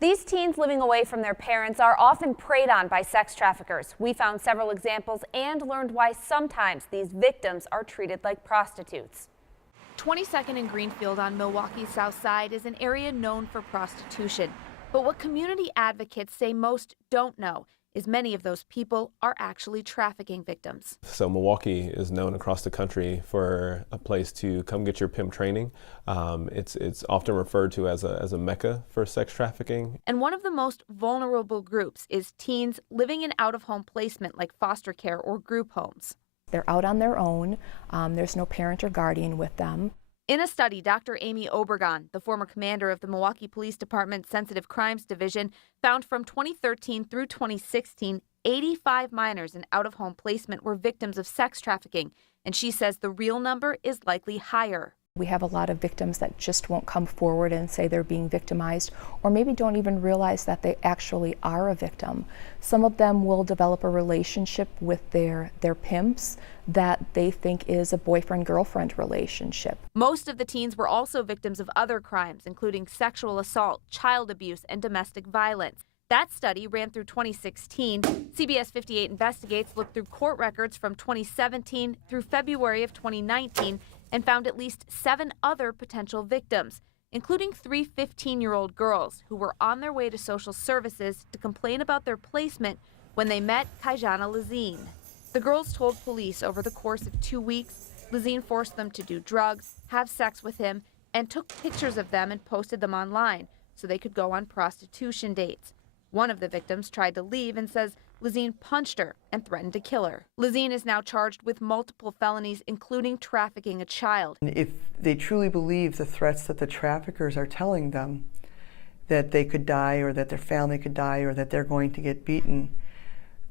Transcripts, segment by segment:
These teens living away from their parents are often preyed on by sex traffickers. We found several examples and learned why sometimes these victims are treated like prostitutes. 22nd and Greenfield on Milwaukee's South Side is an area known for prostitution. But what community advocates say most don't know is many of those people are actually trafficking victims. So Milwaukee is known across the country for a place to come get your pimp training. It's often referred to as a mecca for sex trafficking. And one of the most vulnerable groups is teens living in out-of-home placement like foster care or group homes. They're out on their own. There's no parent or guardian with them. In a study, Dr. Amy Obregon, the former commander of the Milwaukee Police Department's Sensitive Crimes Division, found from 2013 through 2016, 85 minors in out-of-home placement were victims of sex trafficking, and she says the real number is likely higher. We have a lot of victims that just won't come forward and say they're being victimized, or maybe don't even realize that they actually are a victim. Some of them will develop a relationship with their pimps that they think is a boyfriend-girlfriend relationship. Most of the teens were also victims of other crimes, including sexual assault, child abuse, and domestic violence. That study ran through 2016. CBS 58 Investigates looked through court records from 2017 through February of 2019 and found at least 7 other potential victims, including 3 15-year-old girls who were on their way to social services to complain about their placement when they met Kaijana Lazine. The girls told police over the course of 2 weeks, Lazine forced them to do drugs, have sex with him, and took pictures of them and posted them online so they could go on prostitution dates. One of the victims tried to leave and says Lazine punched her and threatened to kill her. Lazine is now charged with multiple felonies, including trafficking a child. If they truly believe the threats that the traffickers are telling them, that they could die or that their family could die or that they're going to get beaten,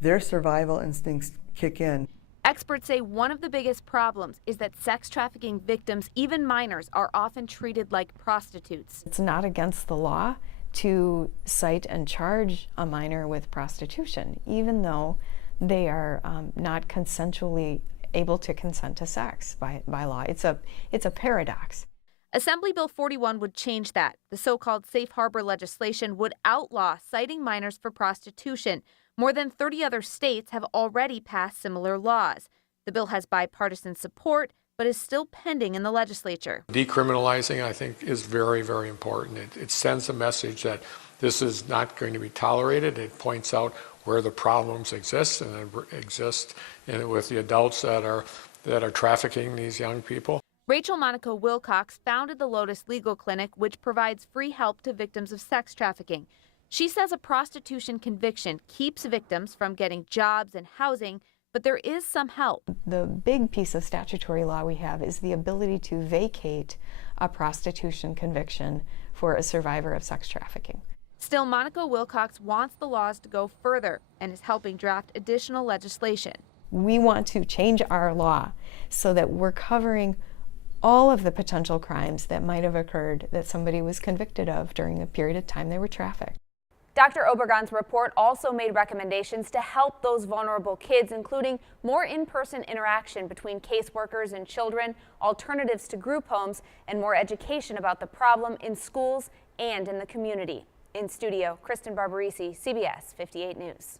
their survival instincts kick in. Experts say one of the biggest problems is that sex trafficking victims, even minors, are often treated like prostitutes. It's not against the law to cite and charge a minor with prostitution, even though they are not consensually able to consent to sex by law. It's a paradox. Assembly Bill 41 would change that. The so-called safe harbor legislation would outlaw citing minors for prostitution. More than 30 other states have already passed similar laws. The bill has bipartisan support, but is still pending in the legislature. Decriminalizing, I think, is very, very important. It sends a message that this is not going to be tolerated. It points out where the problems exist, and exist with the adults that are trafficking these young people. Rachel Monaco Wilcox founded the Lotus Legal Clinic, which provides free help to victims of sex trafficking. She says a prostitution conviction keeps victims from getting jobs and housing, but there is some help. The big piece of statutory law we have is the ability to vacate a prostitution conviction for a survivor of sex trafficking. Still, Monaco Wilcox wants the laws to go further and is helping draft additional legislation. We want to change our law so that we're covering all of the potential crimes that might have occurred that somebody was convicted of during the period of time they were trafficked. Dr. Obregon's report also made recommendations to help those vulnerable kids, including more in-person interaction between caseworkers and children, alternatives to group homes, and more education about the problem in schools and in the community. In studio, Kristen Barbarisi, CBS 58 News.